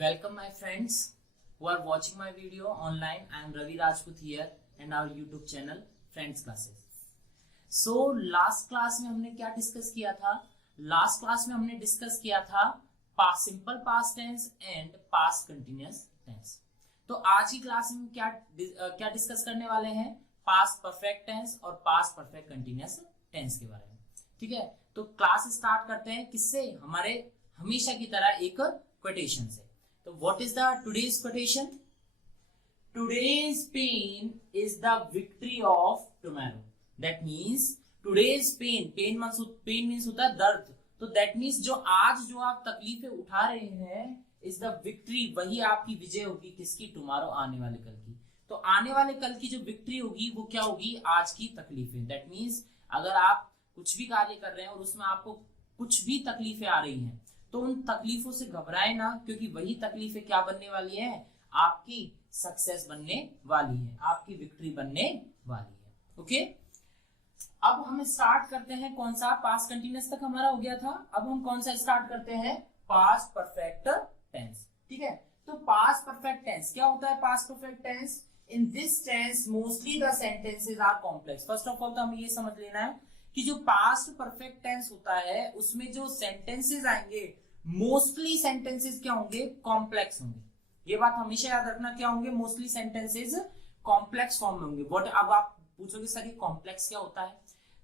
Welcome my friends who are watching my video online. I am Ravi Rajput here and our YouTube channel Friends Classes. So last class में हमने क्या discuss किया था? Last class में हमने discuss किया था past simple past tense and past continuous tense. तो आज की क्लास में क्या डिस्कस करने वाले हैं? पास्ट परफेक्ट टेंस और पास्ट परफेक्ट कंटिन्यूअस टेंस के बारे में। ठीक है, तो क्लास स्टार्ट करते हैं किससे? हमारे हमेशा की तरह एक क्वेटेशन से। तो what is the today's quotation? Today's pain is the victory of tomorrow. That means today's pain means होता है दर्द। तो दैट मीन्स जो आज जो आप तकलीफें उठा रहे हैं इज द विक्ट्री, वही आपकी विजय होगी किसकी? टुमारो, आने वाले कल की। तो आने वाले कल की जो विक्ट्री होगी वो क्या होगी? आज की तकलीफें। दैट मीन्स अगर आप कुछ भी कार्य कर रहे हैं और उसमें आपको कुछ भी तकलीफें आ रही हैं तो उन तकलीफों से घबराए ना, क्योंकि वही तकलीफें क्या बनने वाली है? आपकी सक्सेस बनने वाली है, आपकी विक्ट्री बनने वाली है। ओके, अब हम स्टार्ट करते हैं कौन सा? पास्ट कंटिन्यूअस तक हमारा हो गया था। अब हम कौन सा स्टार्ट करते हैं? Past perfect tense. ठीक है, तो पास्ट परफेक्ट टेंस क्या होता है? Past perfect tense, in this tense mostly the sentences are complex. First of all तो हमें ये समझ लेना है कि जो पास्ट परफेक्ट टेंस होता है उसमें जो सेंटेंसेस आएंगे मोस्टली सेंटेंसेस क्या होंगे? कॉम्प्लेक्स होंगे। ये बात हमेशा याद रखना, क्या होंगे? मोस्टली सेंटेंसेस कॉम्प्लेक्स फॉर्म में होंगे। व्हाट, अब आप पूछोगे सर ये कॉम्प्लेक्स क्या होता है?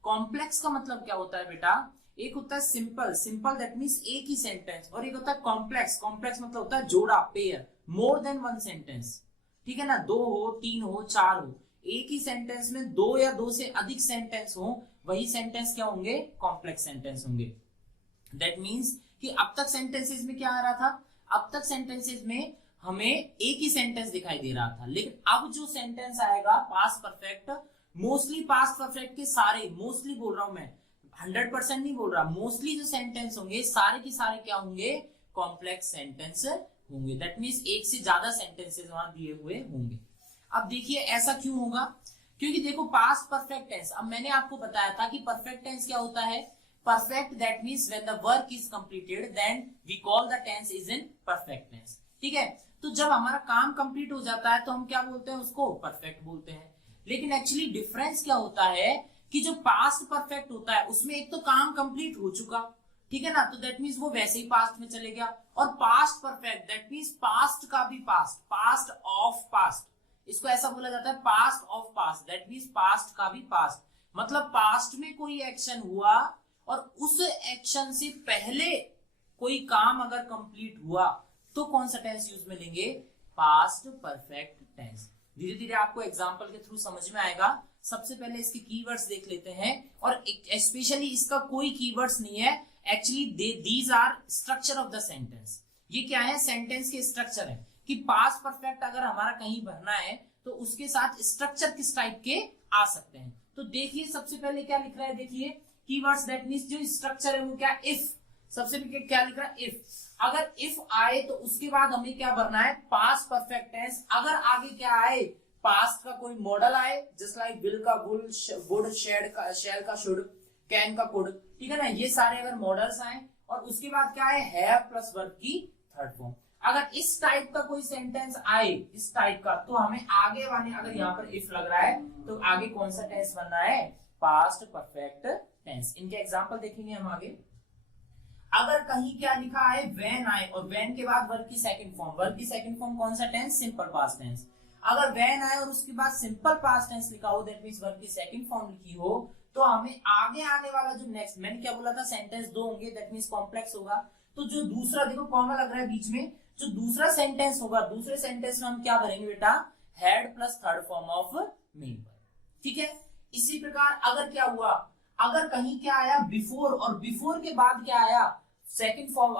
कॉम्प्लेक्स का मतलब क्या होता है बेटा? एक होता है सिंपल दैट मींस एक ही सेंटेंस, और एक होता है कॉम्प्लेक्स मतलब होता है जोड़ा, pair, more than one sentence. ठीक है ना, 2 हो, 3 हो, 4 हो, एक ही सेंटेंस में 2 या 2 से अधिक सेंटेंस हो, वही सेंटेंस क्या होंगे? कॉम्प्लेक्स सेंटेंस होंगे। दैट मीन्स कि अब तक सेंटेंसेस में क्या आ रहा था? अब तक सेंटेंसेस में हमें एक ही सेंटेंस दिखाई दे रहा था, लेकिन अब जो सेंटेंस आएगा past perfect, mostly past perfect के सारे, मोस्टली बोल रहा हूं मैं, 100% नहीं बोल रहा, मोस्टली जो सेंटेंस होंगे सारे के सारे क्या होंगे? कॉम्प्लेक्स सेंटेंस होंगे। दैट मीन्स एक से ज्यादा सेंटेंसेस वहां दिए हुए होंगे। अब देखिए ऐसा क्यों होगा? क्योंकि देखो पास्ट परफेक्ट टेंस, अब मैंने आपको बताया था कि परफेक्ट टेंस क्या होता है? Perfect that means when the work is completed then we call the tense is in perfect tense. ठीक है, तो जब हमारा काम कंप्लीट हो जाता है तो हम क्या बोलते हैं? उसको परफेक्ट बोलते हैं। लेकिन एक्चुअली डिफरेंस क्या होता है कि जो पास्ट परफेक्ट होता है उसमें एक तो काम कंप्लीट हो चुका, ठीक है ना, तो दैट मीन्स वो वैसे ही पास्ट में चले गया। और past perfect that means past का भी पास्ट ऑफ पास्ट, इसको ऐसा बोला जाता है past of past. That means past का भी पास्ट, मतलब पास्ट में कोई एक्शन हुआ और उस एक्शन से पहले कोई काम अगर कंप्लीट हुआ तो कौन सा टेंस यूज में लेंगे? Past perfect tense. धीरे धीरे आपको एग्जांपल के थ्रू समझ में आएगा। सबसे पहले इसके कीवर्ड्स देख लेते हैं, और स्पेशली इसका कोई कीवर्ड्स नहीं है, actually these are structure of the sentence. ये क्या है? सेंटेंस के स्ट्रक्चर है कि पास्ट परफेक्ट अगर हमारा कहीं भरना है तो उसके साथ स्ट्रक्चर किस टाइप के आ सकते हैं। तो देखिए सबसे पहले क्या लिख रहा है, देखिए कीवर्ड्स दैट मींस जो स्ट्रक्चर है वो क्या? इफ। सबसे पहले क्या लिख रहा है? इफ। अगर इफ आए तो उसके बाद हमें क्या भरना है? Past perfect tense. अगर आगे क्या आए? पास्ट का कोई मॉडल आए, जस्ट लाइक बिल का बुल, वुड, शेल का शुड, कैन का कुड, ठीक है ना, ये सारे अगर मॉडल्स आए और उसके बाद क्या है? हैव प्लस वर्ब की थर्ड फॉर्म। अगर इस टाइप का कोई सेंटेंस आए, इस टाइप का, तो हमें आगे वाले, अगर यहाँ पर इफ लग रहा है तो आगे कौन सा टेंस बनना है? Past perfect tense. इनके एग्जांपल देखेंगे हम आगे। अगर कहीं क्या लिखा है? व्हेन आए और व्हेन के बाद वर्ब की सेकंड फॉर्म, वर्ब की सेकंड फॉर्म कौन सा टेंस? Simple past tense. अगर व्हेन आए और उसके बाद सिंपल पास्ट टेंस लिखा हो, दैट मींस वर्ब की सेकंड फॉर्म लिखी हो, तो हमें आगे आने वाला जो नेक्स्ट, मैंने क्या बोला था? सेंटेंस 2 होंगे, दैट मींस कॉम्प्लेक्स होगा। तो जो दूसरा, देखो कॉमा लग रहा है बीच में, जो दूसरा सेंटेंस होगा, दूसरे सेंटेंस में हम क्या भरेंगे बेटा? Had plus third form of main verb. ठीक है, इसी प्रकार अगर क्या हुआ? अगर कहीं क्या आया? बिफोर, और बिफोर के बाद क्या आया? Second form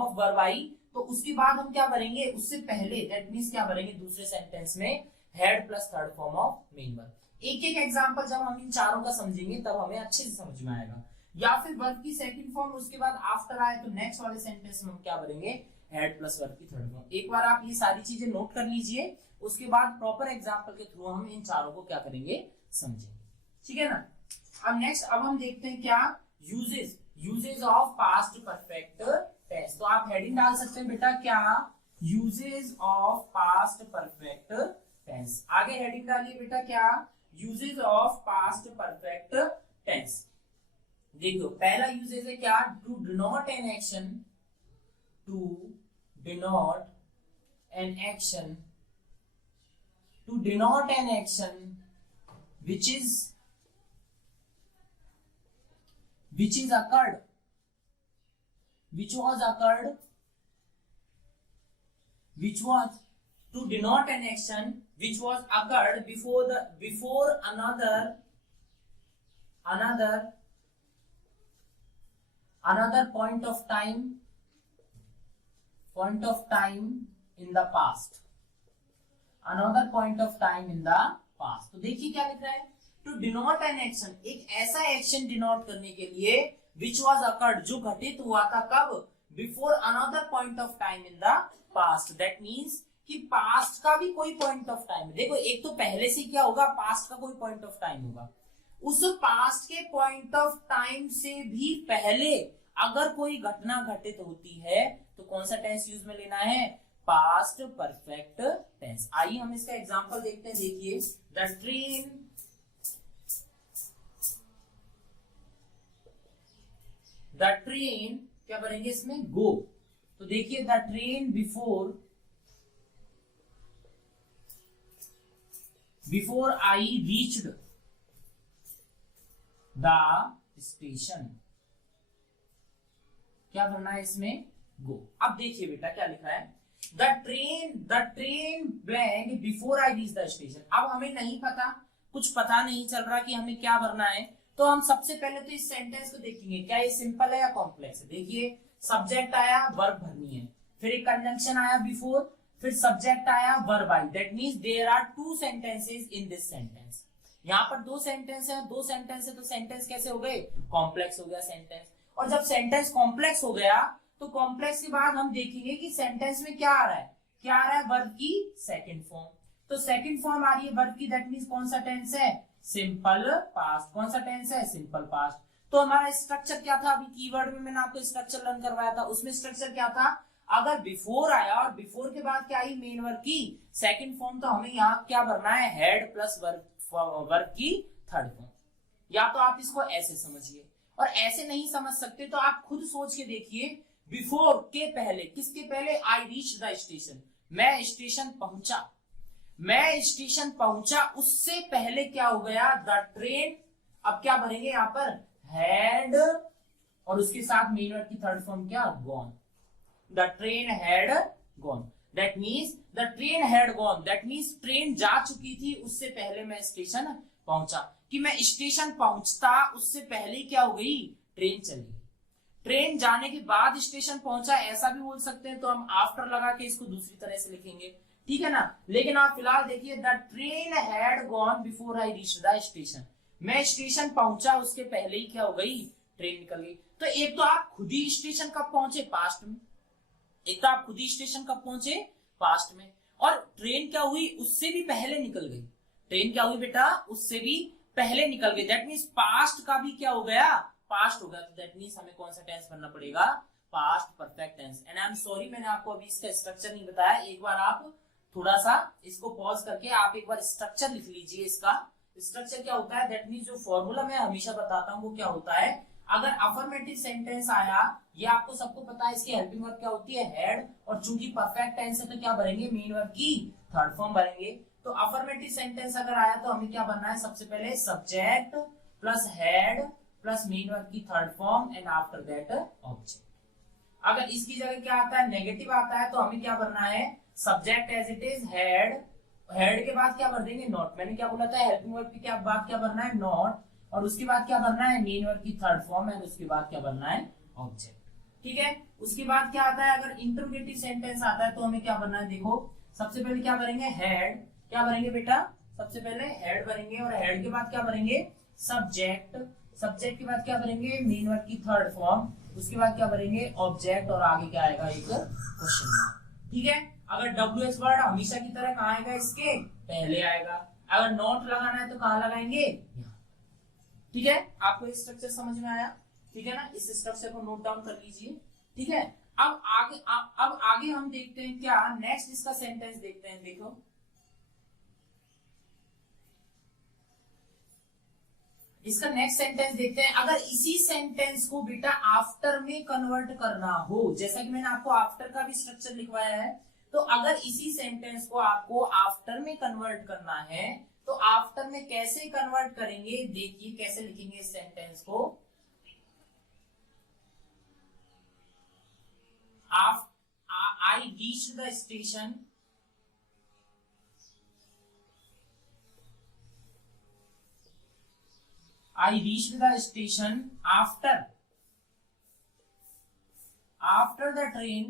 of verb I, तो उसके बाद हम क्या भरेंगे? उससे पहले, दैट मींस क्या भरेंगे? दूसरे सेंटेंस में had plus third form of main verb. एक एक एग्जांपल जब हम इन चारों का समझेंगे तब हमें अच्छे से समझ में आएगा। या फिर वर्ब की सेकंड फॉर्म उसके बाद आफ्टर आए तो नेक्स्ट वाले सेंटेंस में हम क्या भरेंगे? हैड प्लस वर्ब की थर्ड फॉर्म। एक बार आप ये सारी चीजें नोट कर लीजिए, उसके बाद प्रॉपर एग्जांपल के थ्रू हम इन चारों को क्या करेंगे? समझेंगे। ठीक है ना। अब नेक्स्ट, अब हम देखते हैं क्या? Usages of past perfect tense. तो आप हेडिंग डाल सकते हैं बेटा क्या, usage of past perfect tense. आगे हेडिंग डालिए बेटा क्या, usage of past perfect tense. देखो पहला यूजेज है क्या, to denote an action, to denote an action, to denote an action which is occurred, which was to denote an action which was occurred before another point of time in the past, another point of time in the past। तो देखिए क्या लिख रहा है, to denote an action, एक ऐसा action denote करने के लिए विच वॉज अकर्ड, जो घटित हुआ था कब, before another point of time in the past. That means कि पास्ट का भी कोई पॉइंट ऑफ टाइम, देखो एक तो पहले से क्या होगा, पास्ट का कोई पॉइंट ऑफ टाइम होगा, उस पास्ट के पॉइंट ऑफ टाइम से भी पहले अगर कोई घटना घटित होती है तो कौन सा टेंस यूज में लेना है, पास्ट परफेक्ट टेंस। आइए हम इसका एग्जांपल देखते हैं। देखिए द ट्रेन क्या करेंगे इसमें, गो। तो देखिए the train before I reached the station, क्या करना है इसमें, गो। अब देखिए बेटा क्या लिखा है, the train blank before I reach the station. अब हमें नहीं पता, कुछ पता नहीं चल रहा कि हमें क्या भरना है, तो हम सबसे पहले तो इस सेंटेंस को देखेंगे क्या ये सिंपल है या कॉम्प्लेक्स है। देखिए सब्जेक्ट आया, वर्ब भरनी है, फिर एक कंजंक्शन आया बिफोर, फिर सब्जेक्ट आया, वर्ब आई। That means there are two sentences in this sentence. यहाँ पर दो सेंटेंस है, दो सेंटेंस है, तो सेंटेंस कैसे हो गए, कॉम्प्लेक्स हो गया सेंटेंस। और जब सेंटेंस कॉम्प्लेक्स हो गया तो कॉम्प्लेक्स के बाद हम देखेंगे कि सेंटेंस में क्या आ रहा है, क्या आ रहा है, वर्ब की सेकंड फॉर्म। तो सेकंड फॉर्म आ रही है वर्ब की, दैट मींस कौन सा टेंस है, सिंपल पास्ट। कौन सा टेंस है, सिंपल पास्ट। तो हमारा स्ट्रक्चर क्या था, अभी कीवर्ड में मैंने आपको स्ट्रक्चर लर्न करवाया था, उसमें स्ट्रक्चर क्या था, अगर बिफोर आया और बिफोर के बाद क्या आई, मेन वर्ब की सेकंड फॉर्म, तो हमें यहाँ क्या भरना है, हेड प्लस वर्ब की थर्ड फॉर्म। या तो आप इसको ऐसे समझिए, और ऐसे नहीं समझ सकते तो आप खुद सोच के देखिए, बिफोर के पहले, किसके पहले, आई रीच द स्टेशन, मैं स्टेशन पहुंचा, मैं स्टेशन पहुंचा, उससे पहले क्या हो गया, द ट्रेन। अब क्या भरेंगे यहां पर, हैड, और उसके साथ मेन वर्ब की थर्ड फॉर्म क्या, gone. The train had gone, that means the train had gone, that means train जा चुकी थी, उससे पहले मैं स्टेशन पहुंचा। कि मैं स्टेशन पहुंचता उससे पहले क्या हो गई, ट्रेन चली। ट्रेन जाने के बाद स्टेशन पहुंचा, ऐसा भी बोल सकते हैं, तो हम आफ्टर लगा के इसको दूसरी तरह से लिखेंगे, ठीक है ना। लेकिन आप फिलहाल देखिए, the train had gone before I reach the station, मैं स्टेशन पहुंचा उसके पहले ही क्या हो गई, ट्रेन निकल गई। तो एक तो आप खुद ही स्टेशन कब पहुंचे, पास्ट में, एक तो आप खुद ही स्टेशन कब पहुंचे, पास्ट में, और ट्रेन क्या हुई, उससे भी पहले निकल गई। ट्रेन क्या हुई बेटा, उससे भी पहले निकल गई। दैट मीन्स पास्ट का भी क्या हो गया, पास्ट हो गया। तो दैट मीन्स हमें कौन सा टेंस बनना पड़ेगा, past perfect tense. And I am sorry, मैंने आपको अभी इसका स्ट्रक्चर नहीं बताया, एक बार आप थोड़ा सा इसको पॉज करके आप एक बार स्ट्रक्चर लिख लीजिए। इसका स्ट्रक्चर क्या होता है, दैट मीन्स जो फॉर्मूला मैं हमेशा बताता हूँ वो क्या होता है, अगर अफर्मेटिव सेंटेंस आया, ये आपको सबको पता है, इसकी हेल्पिंग वर्ब क्या होती है, हेड, और चूंकि परफेक्ट टेंस है तो क्या भरेंगे, मेन वर्ब की थर्ड फॉर्म भरेंगे। तो अफर्मेटिव सेंटेंस अगर आया तो हमें क्या बनना है, सबसे पहले subject plus had plus main verb की third form and after that object. अगर इसकी जगह क्या आता है, नेगेटिव आता है, तो हमें क्या भरना है, subject as it is, had, had के बाद क्या भर देंगे, नॉट। मैंने क्या बोला था, हेल्पिंग वर्ब के क्या बाद क्या भरना है, नॉट, और उसके बाद क्या भरना है, मेन वर्ब की थर्ड फॉर्म, एंड उसके बाद क्या भरना है, ऑब्जेक्ट। ठीक है, उसके बाद क्या आता है, अगर इंटरोगेटिव सेंटेंस आता है तो हमें क्या भरना है, देखो सबसे पहले क्या भरेंगे, हेड, क्या भरेंगे बेटा, सबसे पहले हेड भरेंगे, और हेड के बाद क्या भरेंगे, सब्जेक्ट, सब्जेक्ट के बाद क्या भरेंगे, मेन वर्ब की थर्ड फॉर्म, उसके बाद क्या भरेंगे, ऑब्जेक्ट, और आगे क्या आएगा, एक क्वेश्चन मार्क। ठीक है, अगर WH वर्ड हमेशा की तरह कहाँ आएगा, इसके पहले आएगा। अगर नॉट लगाना है तो कहाँ लगाएंगे, यहाँ। ठीक है, आपको स्ट्रक्चर समझ में आया, ठीक है ना, इस स्ट्रक्चर को नोट डाउन कर लीजिए। ठीक है, अब आगे हम देखते हैं क्या नेक्स्ट इसका सेंटेंस देखते हैं। देखो इसका नेक्स्ट सेंटेंस देखते हैं। अगर इसी सेंटेंस को बेटा आफ्टर में कन्वर्ट करना हो, जैसा कि मैंने आपको आफ्टर का भी स्ट्रक्चर लिखवाया है, तो अगर इसी सेंटेंस को आपको आफ्टर में कन्वर्ट करना है तो आफ्टर में कैसे कन्वर्ट करेंगे, देखिए कैसे लिखेंगे इस सेंटेंस को। I reached the station. I reached the station after the train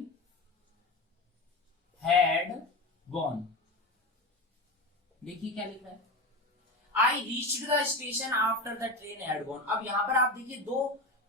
had gone. देखिए क्या लिख रहा है, I reached the station after the train had gone। अब यहां पर आप देखिए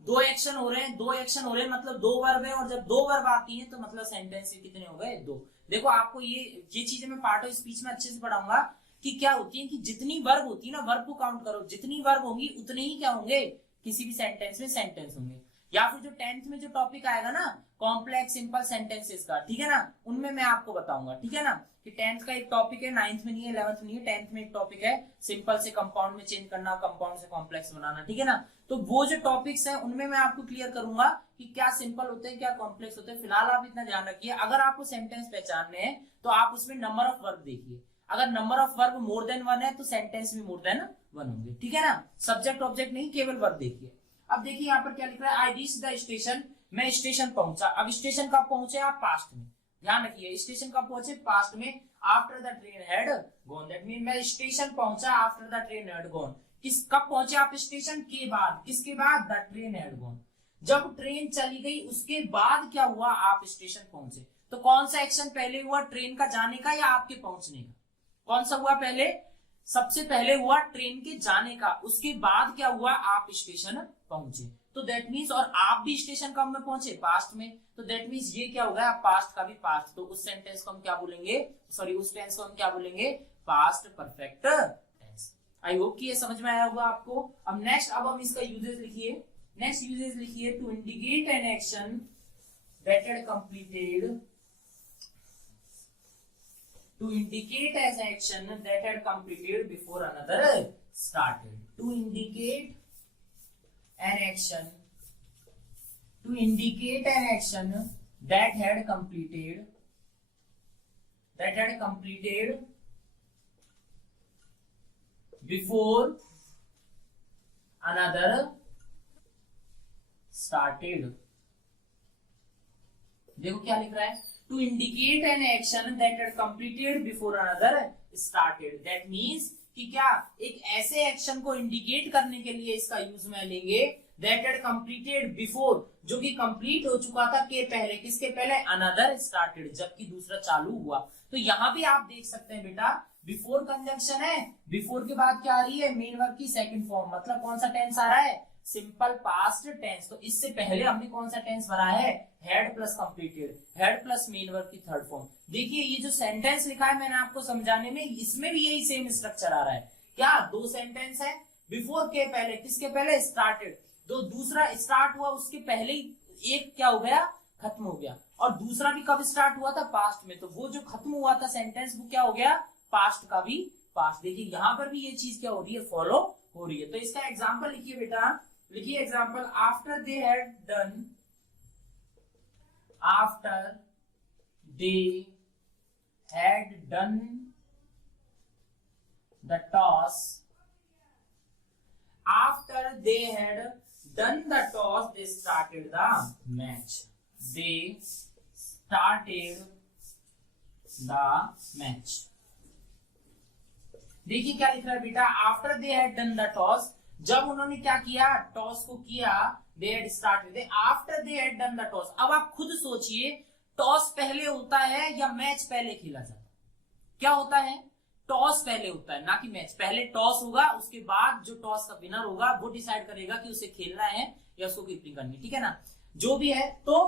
दो एक्शन हो रहे हैं, मतलब दो वर्ब है, और जब दो वर्ब आती हैं तो मतलब सेंटेंस के कितने हो गए, दो। देखो आपको ये चीजें मैं पार्ट ऑफ स्पीच में अच्छे से पढ़ाऊंगा कि क्या होती है कि जितनी वर्ब होती है ना, वर्ब को काउंट करो, जितनी वर्ब होंगी उतने ही क्या होंगे, किसी भी सेंटेंस में सेंटेंस होंगे। या फिर जो 10th में जो टॉपिक आएगा ना कॉम्प्लेक्स सिंपल सेंटेंसेस का, ठीक है ना, उनमें मैं आपको बताऊंगा, ठीक है ना, कि 10th का एक टॉपिक है, 9th में नहीं है, 11th में नहीं है, 10th में एक टॉपिक है सिंपल से कंपाउंड में चेंज करना, कंपाउंड से कॉम्प्लेक्स बनाना, ठीक है ना। तो वो जो टॉपिक्स हैं उनमें मैं आपको क्लियर करूंगा कि क्या सिंपल होते हैं क्या कॉम्प्लेक्स होते हैं। फिलहाल आप इतना ध्यान रखिए, अगर आपको सेंटेंस पहचानने हैं तो आप उसमें नंबर ऑफ वर्ब देखिए, अगर number of verb more than 1 है तो सेंटेंस भी मोर देन 1 होंगे, ठीक है ना। सब्जेक्ट ऑब्जेक्ट नहीं, केवल वर्ब देखिए। अब देखिए यहाँ पर क्या लिख रहा है, आई रीच द स्टेशन, मैं स्टेशन पहुंचा। अब स्टेशन कब पहुंचे आप, पास्ट में, ध्यान रखिए स्टेशन कब पहुंचे, पास्ट में, after the train had gone, that mean मैं स्टेशन पहुंचा after the train had gone. किस कब पहुंचे आप स्टेशन के बाद, किसके बाद, द ट्रेन हैड गॉन, जब ट्रेन चली गई उसके बाद क्या हुआ, आप स्टेशन पहुंचे। तो कौन सा एक्शन पहले हुआ, ट्रेन का जाने का या आपके पहुंचने का, कौन सा हुआ पहले, सबसे पहले हुआ ट्रेन के जाने का, उसके बाद क्या हुआ, आप स्टेशन पहुंचे। तो दैट मीन्स, और आप भी स्टेशन कब में पहुंचे, पास्ट में, तो दैट मीन्स ये क्या होगा, पास्ट का भी पास्ट, तो उस सेंटेंस को हम क्या बोलेंगे, सॉरी उस टेंस को हम क्या बोलेंगे, past perfect tense. I hope कि ये समझ में आया होगा आपको। अब नेक्स्ट, अब हम इसका यूजेज लिखिए, नेक्स्ट यूजेज लिखिए, to indicate an action that had completed, to indicate as action that had completed before another started, to indicate an action, to indicate an action that had completed before another started। देखो क्या लिख रहा है, to indicate an action that had completed before another started, that means कि क्या एक ऐसे action को इंडिकेट करने के लिए इसका यूज में लेंगे, that had completed before, जो कि कंप्लीट हो चुका था के पहले, किसके पहले, another started, जबकि दूसरा चालू हुआ। तो यहां भी आप देख सकते हैं बेटा, बिफोर कंजंक्शन है, बिफोर के बाद क्या आ रही है, मेन वर्ब की सेकंड फॉर्म, मतलब कौन सा टेंस आ रहा है, सिंपल पास्ट टेंस। तो इससे पहले हमने कौन सा टेंस भरा है, had plus completed, had plus main verb की थर्ड फॉर्म। देखिए ये जो सेंटेंस लिखा है मैंने आपको समझाने में, इसमें भी यही सेम स्ट्रक्चर आ रहा है। क्या, दो सेंटेंस है, बिफोर के पहले, किसके पहले, स्टार्टेड, तो दूसरा स्टार्ट हुआ उसके पहले ही एक क्या हो गया, खत्म हो गया, और दूसरा भी कब स्टार्ट हुआ था, पास्ट में, तो वो जो खत्म हुआ था सेंटेंस वो क्या हो गया, पास्ट का भी पास्ट। देखिए यहां पर भी ये चीज क्या हो रही है, फॉलो हो रही है। तो इसका एग्जाम्पल लिखिए बेटा, लिखिए example, after they had done, after they had done the toss, after they had done the toss they started the match, they started the match. देखिए क्या लिख रहा है बेटा, after they had done the toss, जब उन्होंने क्या किया, टॉस को किया, they had started, after they had done the toss. अब आप खुद सोचिए, टॉस पहले होता है या मैच पहले खेला जाता है, क्या होता है, टॉस पहले होता है ना कि मैच। पहले टॉस होगा, उसके बाद जो टॉस का विनर होगा वो डिसाइड करेगा कि उसे खेलना है या उसको कीपिंग करनी, ठीक है ना, जो भी है। तो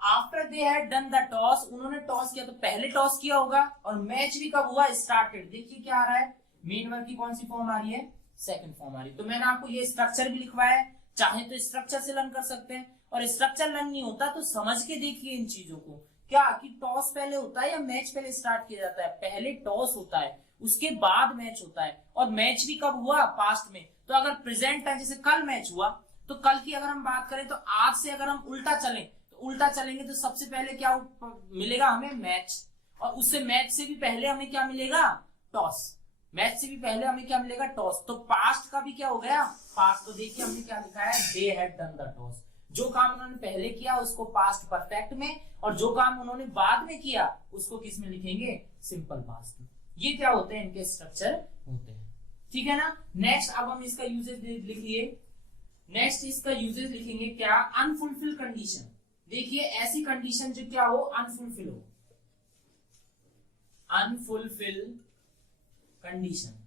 after they had done the toss, उन्होंने टॉस किया तो पहले टॉस किया होगा, और मैच भी कब हुआ, स्टार्टेड। देखिए क्या आ रहा है, मेन वर्ब की कौन सी फॉर्म आ रही है, सेकंड फॉर्म आ रही है। तो मैंने आपको ये स्ट्रक्चर भी लिखवाया है, चाहे तो स्ट्रक्चर से लर्न कर सकते हैं, और स्ट्रक्चर लर्न नहीं होता तो समझ के देखिए इन चीजों को, क्या कि टॉस पहले होता है या मैच पहले स्टार्ट किया जाता है? पहले टॉस होता है, उसके बाद मैच होता है। और मैच भी कब हुआ? पास्ट में। तो अगर प्रेजेंट टाइम, जैसे कल मैच हुआ, तो कल की अगर हम बात करें तो आज से अगर हम उल्टा चलें तो उल्टा चलेंगे तो सबसे पहले क्या मिलेगा हमें? मैच। और उससे मैच से भी पहले हमें क्या मिलेगा? टॉस। मैच से भी पहले हमें क्या मिलेगा? टॉस। तो पास्ट का भी क्या हो गया? पास्ट। तो देखिए हमने क्या लिखा है? They had done the toss. जो काम उन्होंने पहले किया उसको पास्ट परफेक्ट में, और जो काम उन्होंने बाद में किया उसको किस में लिखेंगे? सिंपल पास्ट में। ये क्या होते हैं? इनके स्ट्रक्चर होते हैं। ठीक है ना। नेक्स्ट अब हम इसका यूजेज लिखिए। नेक्स्ट इसका यूजेज लिखेंगे क्या? Unfulfil condition. देखिए ऐसी कंडीशन जो क्या हो? अनफुलफिल हो। Unfulfil condition.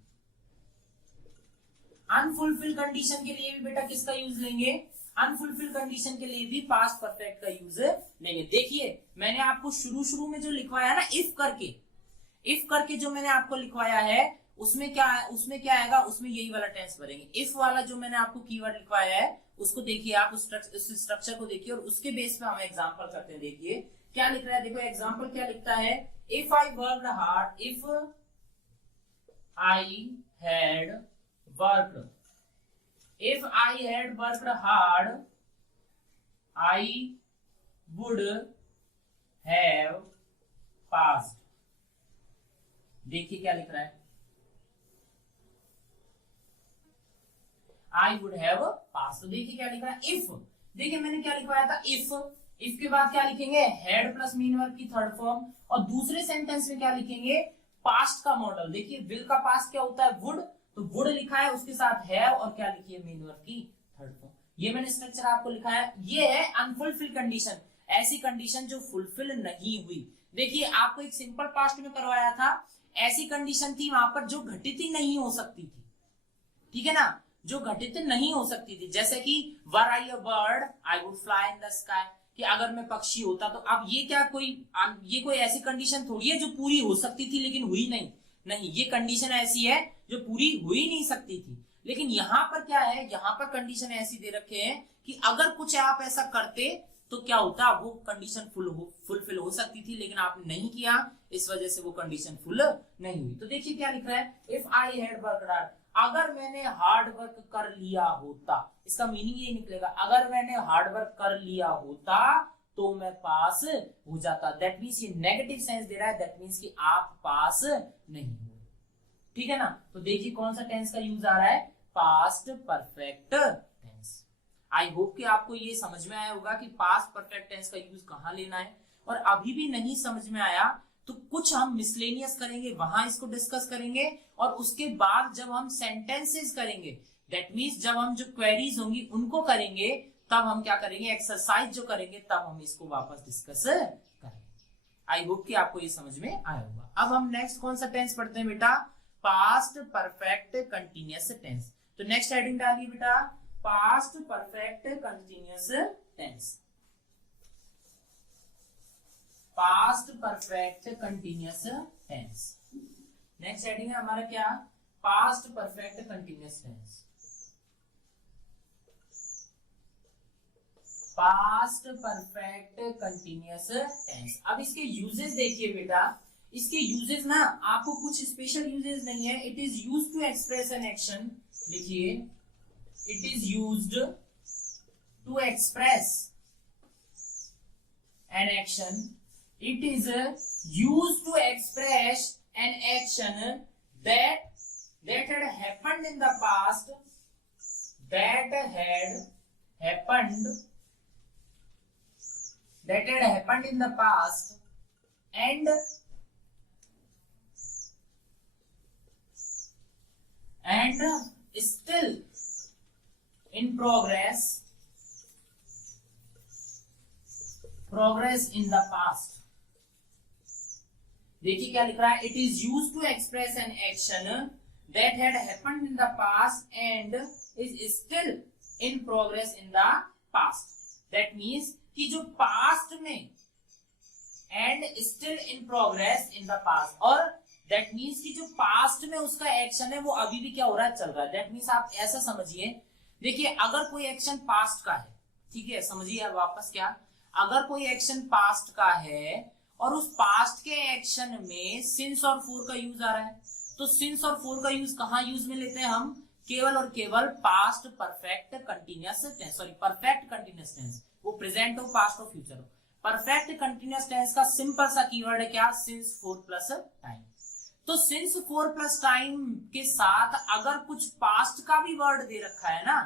अनफुलफिल कंडीशन के लिए भी बेटा किसका यूज लेंगे? अनफुलफिल कंडीशन के लिए भी पास्ट परफेक्ट का यूज लेंगे। देखिए मैंने आपको शुरू में जो लिखवाया ना, इफ करके जो मैंने आपको लिखवाया है उसमें क्या आएगा? उसमें यही वाला टेंस भरेंगे। इफ वाला जो मैंने आपको कीवर्ड लिखवाया है उसको देखिए, आप उस स्ट्रक्चर को देखिए और उसके बेस पे हम एग्जांपल करते हैं। देखिए क्या लिख रहा है, देखो एग्जांपल क्या लिखता है? If I worked hard, if I had worked, if I had worked hard, I would have passed। देखिए क्या लिख रहा है? I would have passed। तो देखिए क्या लिख रहा है? if। देखिए मैंने क्या लिखवाया था? if के बाद क्या लिखेंगे? had प्लस मीन वर्ब की थर्ड फॉर्म। और दूसरे सेंटेंस में क्या लिखेंगे? पास्ट का मॉडल। देखिए विल का पास्ट क्या होता है? वुड। तो वुड लिखा है, उसके साथ है और क्या लिखिए? मेन वर्ब की थर्ड फॉर्म। ये मैंने स्ट्रक्चर आपको लिखा है। ये है अनफुलफिल कंडीशन, ऐसी कंडीशन जो फुलफिल नहीं हुई। देखिए आपको एक सिंपल पास्ट में करवाया था, ऐसी कंडीशन थी वहां पर जो घटित ही नहीं हो सकती थी। ठीक है ना, जो घटित नहीं हो सकती थी। जैसे कि were I a bird I would fly in the sky, कि अगर मैं पक्षी होता तो। अब ये क्या ये कोई ऐसी कंडीशन थोड़ी है जो पूरी हो सकती थी लेकिन हुई नहीं, ये कंडीशन ऐसी है जो पूरी हुई नहीं सकती थी। लेकिन यहाँ पर क्या है? यहाँ पर कंडीशन ऐसी दे रखे हैं कि अगर कुछ आप ऐसा करते तो क्या होता? वो कंडीशन फुलफिल हो सकती थी, लेकिन आपने नहीं किया, इस वजह से वो कंडीशन फुल नहीं हुई। तो देखिए क्या लिख रहा है? If I had worked hard, अगर मैंने हार्ड वर्क कर लिया होता। इसका मीनिंग ये निकलेगा, अगर मैंने हार्ड वर्क कर लिया होता तो मैं पास हो जाता। दैट मीन्स ये नेगेटिव सेंस दे रहा है, दैट मीन्स कि आप पास नहीं हुए। ठीक है ना। तो देखिए कौन सा टेंस का यूज आ रहा है? Past perfect tense. I hope कि आपको ये समझ में आया होगा कि पास्ट परफेक्ट टेंस का यूज कहां लेना है। और अभी भी नहीं समझ में आया तो कुछ हम मिसलेनियस करेंगे, वहां इसको डिस्कस करेंगे। और उसके बाद जब हम सेंटेंसेस करेंगे, दैट मीन्स जब हम जो क्वेरीज होंगी उनको करेंगे, तब हम क्या करेंगे? एक्सरसाइज जो करेंगे तब हम इसको वापस डिस्कस करेंगे। आई होप कि आपको ये समझ में आया होगा। अब हम नेक्स्ट कौन सा टेंस पढ़ते हैं बेटा? Past perfect continuous tense. तो नेक्स्ट हेडिंग डालिए बेटा, past perfect continuous tense. Past perfect continuous tense. Next heading है हमारा क्या? Past perfect continuous tense. Past perfect continuous tense. अब इसके यूजेस देखिए बेटा, इसके यूजेस ना आपको कुछ स्पेशल यूजेस नहीं है। It is used to express an action. लिखिए, it is used to express an action. It is used to express an action that had happened in the past, that had happened in the past and still in progress in the past। देखिए क्या लिख रहा है? It is used to express an action that had happened in the past and is still in progress in the past। that means कि जो past में and still in progress in the past, और that means कि जो past में उसका action है वो अभी भी क्या हो रहा है? चल रहा है। that means आप ऐसा समझिए, देखिए अगर कोई एक्शन past का है ठीक है, समझिए अब वापस क्या, अगर कोई एक्शन पास्ट का है और उस पास्ट के एक्शन में सिंस और फोर का यूज आ रहा है, तो सिंस और फोर का यूज कहाँ यूज में लेते हैं हम, केवल और केवल past perfect continuous tense, sorry perfect continuous tense, वो प्रेजेंट हो पास्ट हो फ्यूचर हो। परफेक्ट कंटिन्यूअस टेंस का सिंपल सा कीवर्ड है क्या, सिंस फोर प्लस टाइम। तो सिंस फोर प्लस टाइम के साथ अगर कुछ पास्ट का भी वर्ड दे रखा है ना,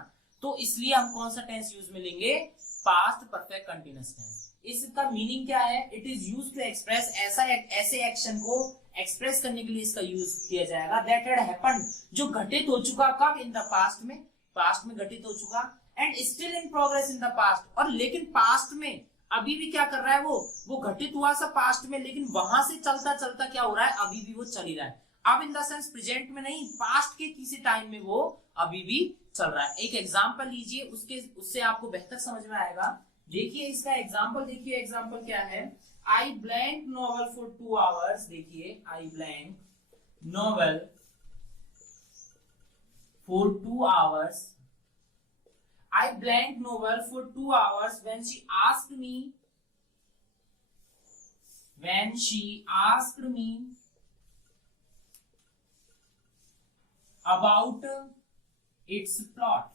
तो इसलिए हम कौन सा टेंस यूज में लेंगे, पास्ट परफेक्ट कंटिन्यूअस टेंस। इसका मीनिंग क्या है, it is use to express ऐसे एक्शन को एक्सप्रेस करने के लिए इसका यूज किया जाएगा दैट हैड हैपेंड, जो घटित हो चुका, कब, इन द पास्ट में घटित हो चुका, and still in progress in the past, और लेकिन पास्ट में अभी भी क्या कर रहा है, वो घटित हुआ सा पास्ट में, लेकिन वहां से चलता चलता क्या हो रहा है, अभी भी वो चल ही रहा है। अब इन द सेंस प्रेजेंट में नहीं, पास्ट के किसी टाइम में वो अभी भी चल रहा है। एक एग्जांपल लीजिए, उससे आपको बेहतर समझ में आएगा। देखिए इसका एग्जांपल, देखिए एग्जांपल क्या है, I blank novel for 2 hours, देखिए I blank novel for 2 hours, I blank novel for 2 hours when she asked me about its plot।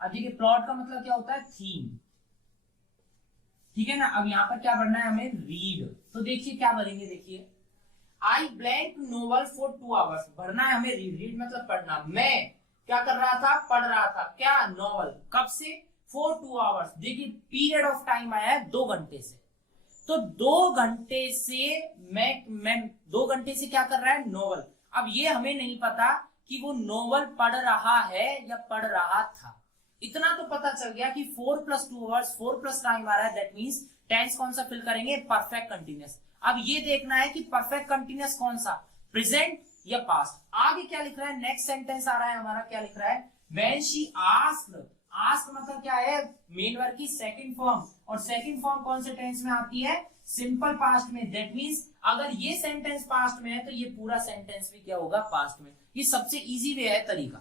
अब देखिए प्लॉट का मतलब क्या होता है, थीम, ठीक है ना। अब यहां पर क्या पढ़ना है हमें, रीड। तो देखिए क्या भरेंगे, देखिए I blank novel for 2 hours, भरना है हमें रीड, रीड मतलब पढ़ना। मैं क्या कर रहा था, पढ़ रहा था, क्या, नॉवल, कब से, फॉर 2 आवर्स। देखिए पीरियड ऑफ टाइम आया है 2 घंटे से, तो 2 घंटे से मैं 2 घंटे से क्या कर रहा है, नॉवल। अब ये हमें नहीं पता कि वो नॉवल पढ़ रहा है या पढ़ रहा था, इतना तो पता चल गया कि 4 + 2 आवर्स, 4 प्लस टाइम आ रहा है, दैट मींस टेंस कौन सा फिल करेंगे, परफेक्ट कंटिन्यूअस। अब ये देखना है कि परफेक्ट कंटिन्यूअस कौन सा, प्रेजेंट या पास्ट। आगे क्या लिख रहा है, नेक्स्ट सेंटेंस आ रहा है हमारा, क्या लिख रहा है, व्हेन शी आस्क्ड, आस्क मतलब क्या है, मेन वर्ब की सेकंड फॉर्म, और सेकंड फॉर्म कौन से टेंस में आती है, सिंपल पास्ट में। दैट मींस अगर ये सेंटेंस पास्ट में है तो ये पूरा सेंटेंस भी क्या होगा, पास्ट में। ये सबसे इजी वे है तरीका।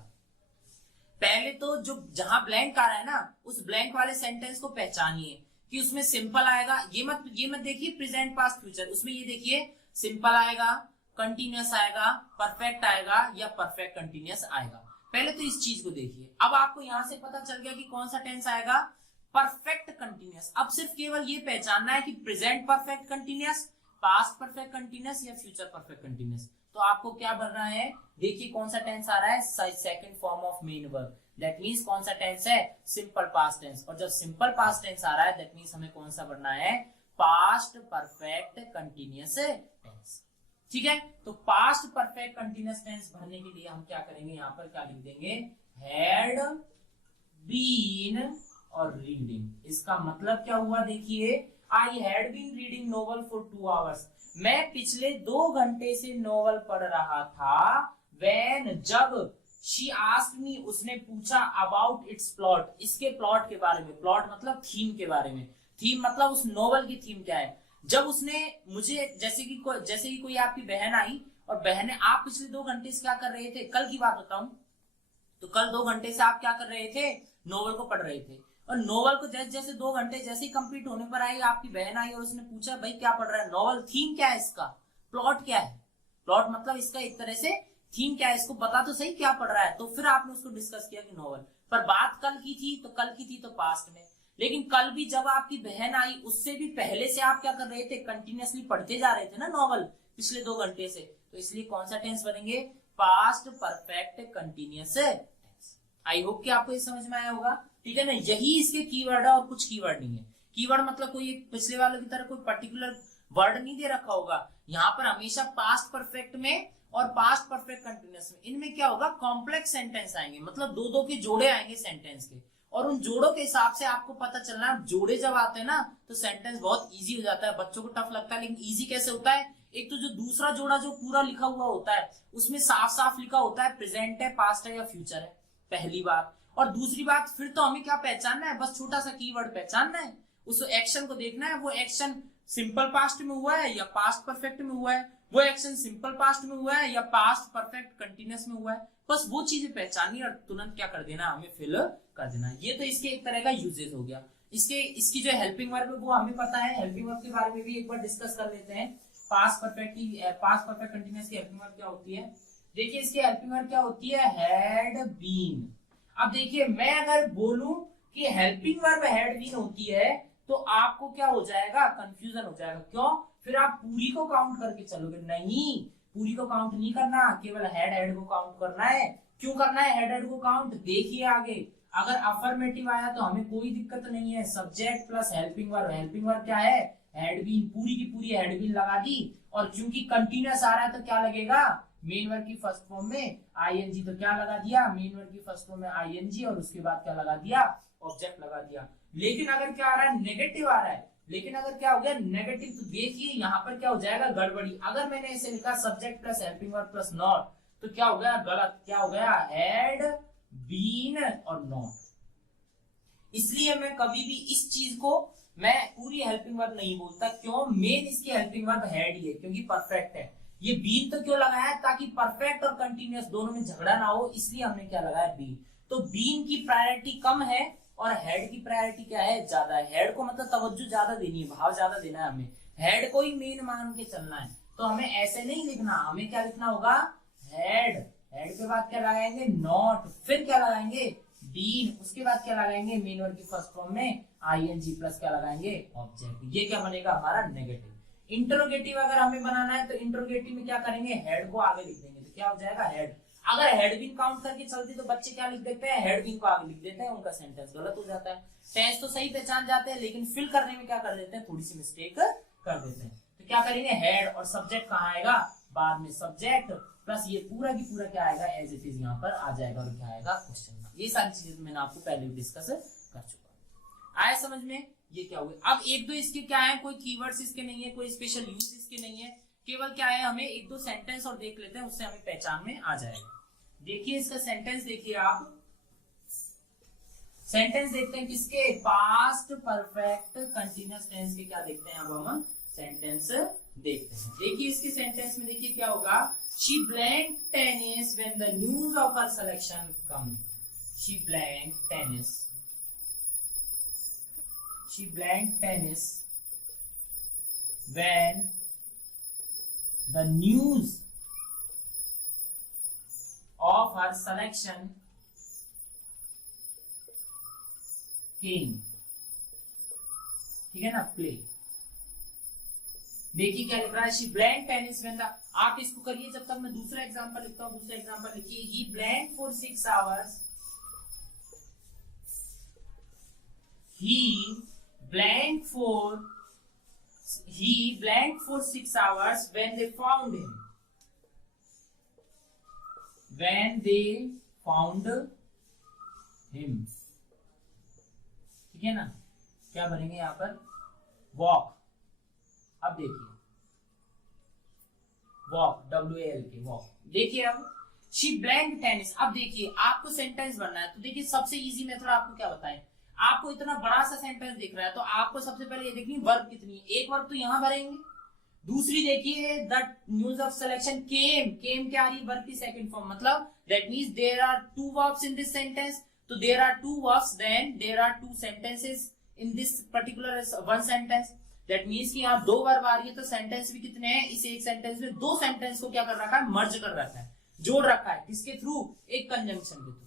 पहले तो जो जहां ब्लैंक आ रहा है ना, उस ब्लैंक वाले सेंटेंस को पहचानिए कि उसमें सिंपल आएगा, ये मत देखिए प्रेजेंट पास्ट फ्यूचर, उसमें ये देखिए सिंपल आएगा, कंटिन्यूअस आएगा, परफेक्ट आएगा या परफेक्ट कंटिन्यूअस आएगा। पहले तो इस चीज को देखिए। अब आपको यहां से पता चल गया कि कौन सा टेंस आएगा, परफेक्ट कंटिन्यूअस। अब सिर्फ केवल ये पहचानना है कि present perfect continuous, past perfect continuous या फ्यूचर परफेक्ट कंटिन्यूअस। तो आपको क्या भरना है, देखिए कौन सा टेंस आ रहा है, second form of main verb, that means कौन सा टेंस है, सिंपल पास्ट टेंस। और जब सिंपल पास्ट टेंस आ रहा है दैट मींस हमें कौन सा भरना है, पास्ट परफेक्ट कंटिन्यूअस टेंस, ठीक है। तो पास्ट परफेक्ट कंटिन्यूअस टेंस भरने के लिए हम क्या करेंगे, यहां पर क्या लिख देंगे, हैड बीन और रीडिंग। इसका मतलब क्या हुआ, देखिए I had been reading novel for 2 hours, मैं पिछले 2 घंटे से नोवेल पढ़ रहा था, व्हेन जब, शी आस्क्ड मी उसने पूछा, अबाउट इट्स प्लॉट, इसके प्लॉट के बारे में, प्लॉट मतलब थीम के बारे में, थीम मतलब उस नोवेल की थीम क्या है। जब उसने मुझे, जैसे कि कोई आपकी बहन आई और बहन, आप पिछले 2 घंटे से क्या कर रहे थे, कल की बात बताऊं तो कल 2 घंटे से आप क्या कर रहे थे, नोवेल को पढ़ रहे थे, और नोवेल को जैसे 2 घंटे जैसे ही कंप्लीट होने पर आई, आपकी बहन आई और उसने पूछा भाई क्या पढ़ रहा है, नोवेल, थीम क्या है इसका, प्लॉट क्या है, प्लॉट मतलब इसका एक तरह से थीम क्या है, इसको बता तो सही क्या पढ़ रहा है। तो फिर आपने उसको डिस्कस किया कि नोवेल, पर बात कल की थी तो पास्ट में, लेकिन कल भी जब आपकी बहन आई उससे भी पहले से आप क्या कर रहे थे, कंटिन्यूअसली पढ़ते जा रहे थे ना नोवेल पिछले 2 घंटे से, तो इसलिए कौन सा टेंस बनेंगे, past perfect continuous tense. I hope कि आपको ये समझ में आया होगा, ठीक है ना। यही इसके कीवर्ड है और कुछ कीवर्ड नहीं है। कीवर्ड मतलब कोई पिछले वालों की तरह कोई पर्टिकुलर वर्ड नहीं दे रखा होगा, यहाँ पर हमेशा पास्ट परफेक्ट में और पास्ट परफेक्ट कंटिन्यूअस में, इनमें क्या होगा, कॉम्प्लेक्स सेंटेंस आएंगे, मतलब 2-2 के जोड़े आएंगे सेंटेंस के, और उन जोड़ों के हिसाब से आपको पता चलना, जोड़े जब आते हैं ना तो सेंटेंस बहुत इजी हो जाता है। बच्चों को टफ लगता है, लेकिन इजी कैसे होता है, एक तो जो दूसरा जोड़ा जो पूरा लिखा हुआ होता है उसमें साफ साफ लिखा होता है प्रेजेंट है, पास्ट है या फ्यूचर है, पहली बात। और दूसरी बात, फिर तो हमें क्या पहचानना है, बस छोटा सा कीवर्ड पहचानना है, उस एक्शन को देखना है, वो एक्शन सिंपल पास्ट में हुआ है या पास्ट परफेक्ट में हुआ है, वो एक्शन सिंपल पास्ट में हुआ है या पास्ट परफेक्ट कंटिन्यूअस में हुआ है, बस वो चीजें पहचाननी और तुरंत क्या कर देना, हमें फिल कर देना। ये तो इसके एक तरह का यूजेस हो गया। इसकी जो हेल्पिंग वर्ब है वो हमें पता है, हेल्पिंग वर्ब के बारे में भी एक बार डिस्कस कर लेते हैं। पास्ट परफेक्ट कंटिन्यूअस की हेल्पिंग वर्ब क्या होती है। देखिए इसकी हेल्पिंग वर्ब क्या होती है, हैड बीन। अब देखिए मैं अगर बोलूं कि हेल्पिंग वर्ब हैड बीन होती है तो आपको क्या हो जाएगा, कंफ्यूजन हो जाएगा। क्यों, फिर आप पूरी को काउंट करके चलोगे, नहीं पूरी को काउंट नहीं करना, केवल हेड को काउंट करना है। क्यों करना है हेड को काउंट, देखिए आगे अगर अफर्मेटिव आया तो हमें कोई दिक्कत नहीं है, सब्जेक्ट प्लस हेल्पिंग वर्ब क्या है, हैड बीन, पूरी की पूरी हैड बीन लगा दी। और क्योंकि कंटिन्यूअस आ रहा है तो क्या लगेगा, मेन वर्ब की फर्स्ट फॉर्म में आईएनजी, तो क्या लगा दिया, मेन वर्ब की फर्स्ट फॉर्म में आईएनजी और उसके बाद क्या लगा दिया, ऑब्जेक्ट लगा दिया। लेकिन अगर क्या आ रहा है, नेगेटिव आ रहा है, लेकिन अगर क्या हो गया नेगेटिव, तो देखिए यहाँ पर क्या हो जाएगा, गड़बड़ी। अगर मैंने इसे लिखा subject plus helping verb plus not, तो क्या हो गया, गलत। क्या हो गया, हैड बीन और नॉट। इसलिए मैं कभी भी इस चीज को मैं पूरी हेल्पिंग वर्ब नहीं बोलता। क्यों, मेन इसकी हेल्पिंग वर्ब हैड ही है क्योंकि परफेक्ट है। ये बीन तो क्यों लगाया है, ताकि परफेक्ट और कंटिन्यूअस दोनों में झगड़ा ना हो, इसलिए हमने क्या लगाया, बीन। तो बीन की प्रायोरिटी कम है और हेड की प्रायोरिटी क्या है, ज्यादा है। हेड को मतलब तवज्जो ज्यादा देनी है, भाव ज्यादा देना है हमें, हेड को ही मेन मान के चलना है। तो हमें ऐसे नहीं लिखना, हमें क्या लिखना होगा, हेड के बाद क्या लगाएंगे, नॉट, फिर क्या लगाएंगे, बीन, उसके बाद क्या लगाएंगे, मेन वर्ब की फर्स्ट फॉर्म में आईएनजी प्लस क्या लगाएंगे, ऑब्जेक्ट। ये क्या बनेगा हमारा, नेगेटिव। इंटरोगेटिव अगर हमें बनाना है तो इंटरोगेटिव में क्या करेंगे, हेड को आगे लिख देंगे, तो क्या हो जाएगा, हेड। अगर हेड बीन काउंट करके चलते तो बच्चे क्या लिख देते हैं, हेड बीन को आगे लिख देते हैं, उनका सेंटेंस गलत हो जाता है। टेंस तो सही पहचान जाते हैं लेकिन फिल करने में क्या कर देते हैं, थोड़ी सी मिस्टेक कर देते हैं। तो क्या करेंगे, हेड और सब्जेक्ट कहाँ आएगा, बाद में सब्जेक्ट प्लस ये पूरा की पूरा क्या आएगा, एज इट इज यहाँ पर आ जाएगा और क्या आएगा, क्वेश्चन। ये सारी चीजें मैंने आपको पहले भी डिस्कस कर चुका। आया समझ में, ये क्या हुए। अब एक दो इसके क्या है, कोई कीवर्ड्स इसके नहीं है, कोई स्पेशल यूज इसके नहीं है, केवल क्या है, हमें एक दो सेंटेंस और देख लेते हैं, उससे हमें पहचान में आ जाएगा। देखिए इसका सेंटेंस देखिए आप, सेंटेंस देखते हैं किसके, पास्ट परफेक्ट कंटिन्यूअस टेंस के क्या देखते हैं, अब हम सेंटेंस देखते हैं। देखिए इसके सेंटेंस में देखिए क्या होगा, she blank tennis when the news of her selection come. She blank tennis, she blanked tennis when the news of her selection came। ठीक है ना, प्ले। देखिए क्या लिख रहा है, she blanked tennis when the, आप इसको करिए जब तक मैं दूसरा एग्जांपल लिखता हूं। दूसरा एग्जांपल लिखिए, he blanked for 6 hours, he blanked for 6 hours when they found him, ठीक है ना। क्या बनेंगे यहां पर, वॉक। अब देखिए वॉक, WALK, वॉक। देखिए अब शी ब्लैंक टेनिस। अब देखिए आपको सेंटेंस बनना है तो देखिए सबसे इजी मेथड आपको क्या बताएं, आपको इतना बड़ा सा सेंटेंस दिख रहा है तो आपको सबसे पहले ये देखनी वर्ब कितनी है, एक वर्ब तो यहां भरेंगे। दूसरी देखिए, the news of selection came, क्या आ रही है, वर्ब की सेकंड फॉर्म, मतलब that means there are 2 verbs in this sentence. तो there are 2 verbs, then there are 2 sentences in this particular one sentence. That means कि यहाँ 2 वर्ब आ रही है तो सेंटेंस भी कितने हैं, इस एक सेंटेंस में 2 सेंटेंस को क्या कर रखा है, मर्ज कर रखा है, जोड़ रखा है। किसके थ्रू, एक कंजंक्शन के थ्रू।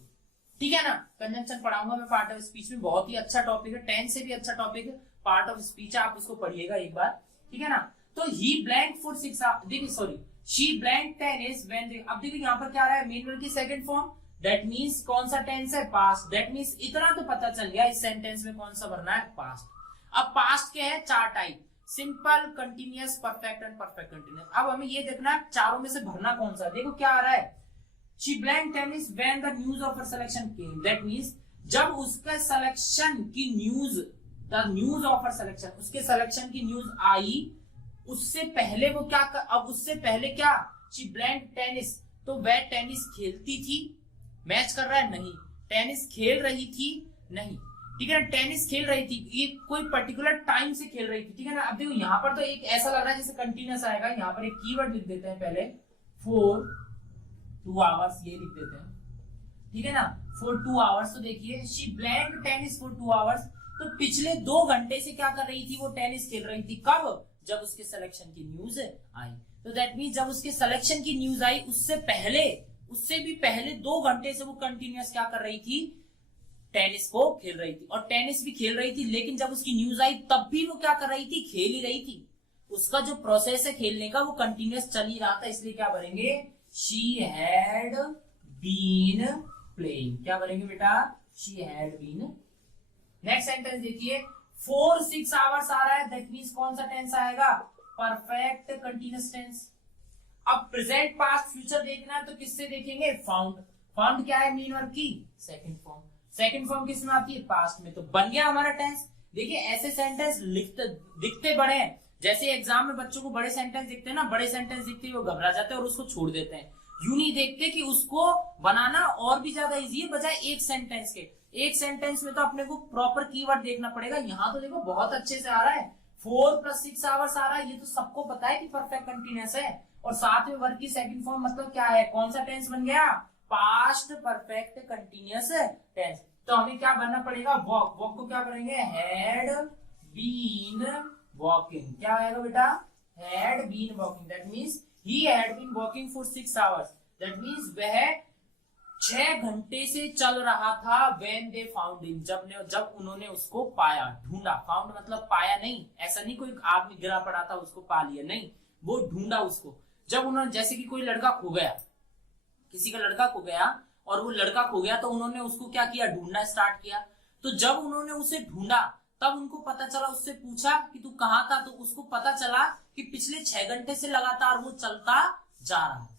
ठीक है ना, कंजंक्शन पढ़ाऊंगा मैं पार्ट ऑफ स्पीच में, बहुत ही अच्छा टॉपिक है, 10 से भी अच्छा टॉपिक है, पार्ट ऑफ स्पीच है, आप इसको पढ़िएगा एक बार। ठीक है ना, तो ही ब्लैंक फॉर 6 hours, देखिए sorry, she blank tennis when they. अब देखिए यहाँ पर क्या आ रहा है, मेन वर्ब की सेकंड फॉर्म, दैट मींस कौन सा टेंस है, पास्ट। दैट मींस इतना तो पता चल गया इस सेंटेंस में कौन सा भरना है, पास्ट। अब पास्ट के है 4 type, simple, continuous, perfect and perfect continuous. अब हमें ये देखना है चारों में से भरना कौन सा। देखो क्या आ रहा है, she blanked tennis when the news of her selection came। that means जब उसका सिलेक्शन की news, the news of her selection, उसके सिलेक्शन की न्यूज आई, उससे पहले वो क्या अब उससे पहले क्या, she blanked tennis, तो वह टेनिस खेलती थी, मैच कर रहा है नहीं, टेनिस खेल रही थी नहीं, ठीक है ना, टेनिस खेल रही थी, ये कोई पर्टिकुलर टाइम से खेल रही थी, ठीक है ना। अब देखो यहाँ पर तो एक ऐसा लग रहा है जैसे कंटिन्यूस आएगा, यहाँ पर एक कीवर्ड लिख देते हैं पहले, फॉर 2 आवर्स, ये लिख देते हैं, ठीक है ना, फॉर 2 आवर्स। तो देखिए she played tennis for 2 hours, तो पिछले 2 घंटे से क्या कर रही थी, वो टेनिस खेल रही थी। कब? जब उसके सिलेक्शन की न्यूज आई। तो दैट मीन जब उसके सिलेक्शन की न्यूज आई, उससे भी पहले 2 घंटे से वो कंटिन्यूस क्या कर रही थी, टेनिस को खेल रही थी। और टेनिस भी खेल रही थी, लेकिन जब उसकी न्यूज आई तब भी वो क्या कर रही थी, खेल ही रही थी। उसका जो प्रोसेस है खेलने का वो कंटिन्यूस चल ही रहा था, इसलिए क्या भरेंगे, शी हैड बीन प्लेइंग। क्या भरेंगे बेटा, she had been. Next sentence देखिए, 4-6 आवर्स आ रहा है, दैट मींस कौन सा टेंस आएगा, परफेक्ट कंटिन्यूअस टेंस। अब प्रेजेंट पास्ट फ्यूचर देखना है तो किससे देखेंगे, फाउंड। फाउंड क्या है, मीन वर्ब की सेकंड फॉर्म। सेकंड फॉर्म किस में आती है, पास्ट में। तो बन गया हमारा टेंस। देखिए ऐसे सेंटेंस दिखते बड़े हैं, जैसे एग्जाम में बच्चों को बड़े सेंटेंस दिखते हैं ना, बड़े सेंटेंस दिखते ही वो घबरा जाते हैं और उसको छोड़ देते हैं। यूं नहीं देखते कि उसको बनाना और भी ज्यादा इजी है, बजाय एक सेंटेंस के। एक सेंटेंस में तो अपने को प्रॉपर कीवर्ड देखना पड़ेगा। यहाँ तो देखो बहुत अच्छे से आ रहा है, 4 + 6 आवर्स आ रहा है, ये तो सबको पता है कि परफेक्ट कंटिन्यूअस है। और साथ में वर्ब की सेकंड फॉर्म मतलब क्या है, कौन सा टेंस बन गया, पास्ट परफेक्ट कंटिन्यूअस टेंस। तो हमें क्या बनना पड़ेगा, वॉक। वॉक को क्या करेंगे, हैड बीन वॉकिंग। क्या आएगा बेटा, had been walking. That means he had been walking for 6 hours. That means वह 6 घंटे से चल रहा था, when they found him, जब उन्होंने उसको पाया, ढूंढा। फाउंड मतलब पाया नहीं, ऐसा नहीं कोई आदमी गिरा पड़ा था उसको पा लिया, नहीं, वो ढूंढा उसको। जब उन्होंने, जैसे कि कोई लड़का खो गया, किसी का लड़का खो गया और वो लड़का खो गया, तो उन्होंने उसको क्या किया, ढूंढना स्टार्ट किया। तो जब उन्होंने उसे ढूंढा तब उनको पता चला, उससे पूछा कि तू कहाँ था, तो उसको पता चला कि पिछले 6 घंटे से लगातार वो चलता जा रहा था।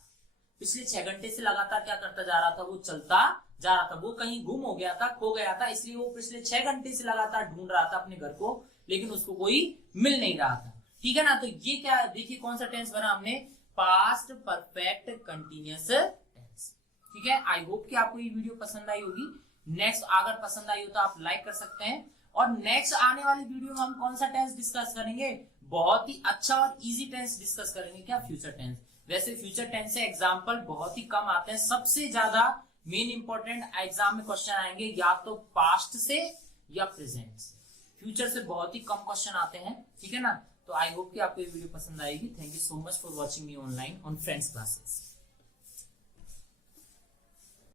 पिछले 6 घंटे से लगातार क्या करता जा रहा था, वो चलता जा रहा था। वो कहीं गुम हो गया था, खो गया था, इसलिए वो पिछले 6 घंटे से लगातार ढूंढ रहा था अपने घर को, लेकिन उसको कोई मिल नहीं रहा था। ठीक है ना। तो ये क्या, देखिए कौन सा टेंस बना हमने, पास्ट परफेक्ट कंटिन्यूअस टेंस। ठीक है। आई होप कि आपको ये वीडियो पसंद आई होगी। नेक्स्ट अगर पसंद आई हो तो आप लाइक कर सकते हैं। और नेक्स्ट आने वाली वीडियो में हम कौन सा टेंस डिस्कस करेंगे, बहुत ही अच्छा और इजी टेंस डिस्कस करेंगे। क्या, फ्यूचर टेंस। वैसे फ्यूचर टेंस से एग्जाम्पल बहुत ही कम आते हैं, सबसे ज्यादा मेन इंपॉर्टेंट एग्जाम में क्वेश्चन आएंगे या तो पास्ट से या प्रेजेंट से। फ्यूचर से बहुत ही कम क्वेश्चन आते हैं। ठीक है ना। तो आई होप कि आपको ये वीडियो पसंद आएगी। Thank you so much for watching me online on friends classes.